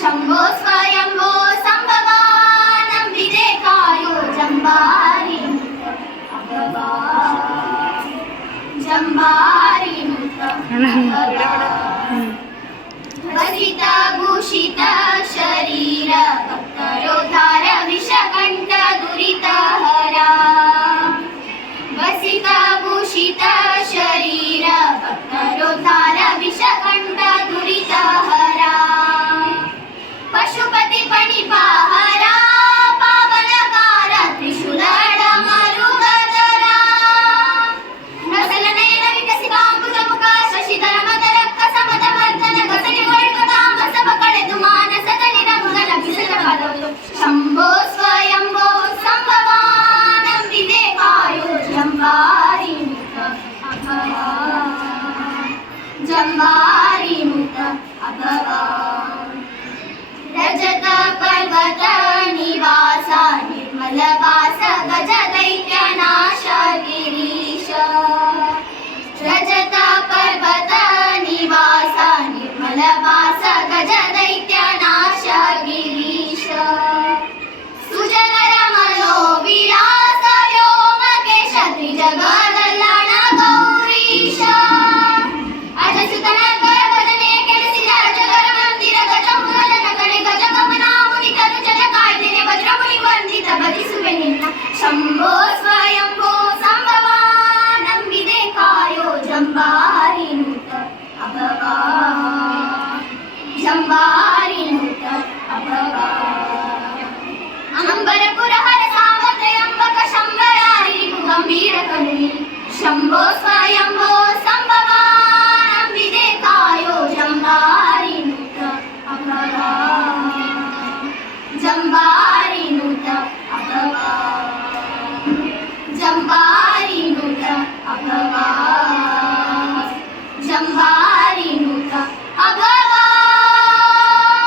शंभो स्वयंभो संभवा ನಂಬಿದೆ ಕಾಯೋ ಜಂಬಾರಿ ಅಭವಾ ಜಂಬಾರಿ ಮುಖ ವಸಿತ ಭೂಷಿತ ಶರೀರ ಭಕ್ತರೋದ್ಧಾರ ವಿಷಕಂಠ ದುರಿತ ಹರ ವಸಿತ ಭೂಷಿತ ಶರೀರ ಭಕ್ತರೋದ್ಧಾರ ವಿಷಕಂಠ ದುರಿತ ಹರ ಪಶುಪತಿ ಪಣಿಪಾಹರ ಪಾವನಕಾರ ತ್ರಿಶೂಲಡ ಮರುಗದರ ನಸಲನಯನ ವಿಕಸಿತ ಅಮೃತ ಮುಖ ಶಶಿಧರ ಮದರ ಕಸಮದ ಮರ್ದನ ಗಸಗೆ ಒಳಗ ತಾಮಸವ ಕಳೆದು ಮಾನಸದಲ್ಲಿ ರಂಗನ ಬಿಸಿಲ ಪದವು ಶಂಭೋ ಸ್ವಯಂಭೋ ಸಂಭವ ನಂಬಿದೆ ಕಾಯೋ ಜಂಬಾರಿ ಮುಖ ಅಭವ ಜಂಬಾರಿ ಮುಖ ಅಭವ ರಜತ ಪರ್ವತ ನಿವಾಸ ನಿರ್ಮಲ ವಾಸ ಗಜ ದೈತ್ಯ ನಾಶ ಗಿರೀಶ ರಜತ ಪರ್ವತ ನಿವಾಸ ನಿರ್ಮಲ ವಾಸ ಗಜ ದೈತ್ಯ ನಾಶ ಗಿರೀಶ ಸುಜನರ ಮನೋವಿಲಾಸ ವ್ಯೋಮಕೇಶ ತ್ರಿಜಗದಲ್ಲಣ ಗೌರೀಶ ಅಜಸುತನ ಭಜನೆ ಕೆಡಿಸಿದ ಅಜಗರ ಮಂದಿರ ಗಜಮುಖ ಜನಗಣೆ ಗಜಗಮನ ಮುನಿ ತನು ಜನ ಕಾಯ್ದೆನೆ ವಜ್ರಮುನಿ ವಂದಿತ ಬದಿಸುವೆ ನಿನ್ನ ಶಂಭೋ ಸ್ವಯಂಭೋ ಸಂಭವ ನಂಬಿದೆ ಕಾಯೋ ಜಂಬಾರಿ ನೂತ ಅಭವ ಜಂಬಾರಿ ನೂತ ಅಭವ ಅಂಬರಪುರ ಹರ ಸಾಮತ್ರಯಂಬಕ ಶಂಬರಾರಿ ಗಂಭೀರ ಕರುಣಿ ಶಂಭೋ ಸ್ವಯಂಭೋ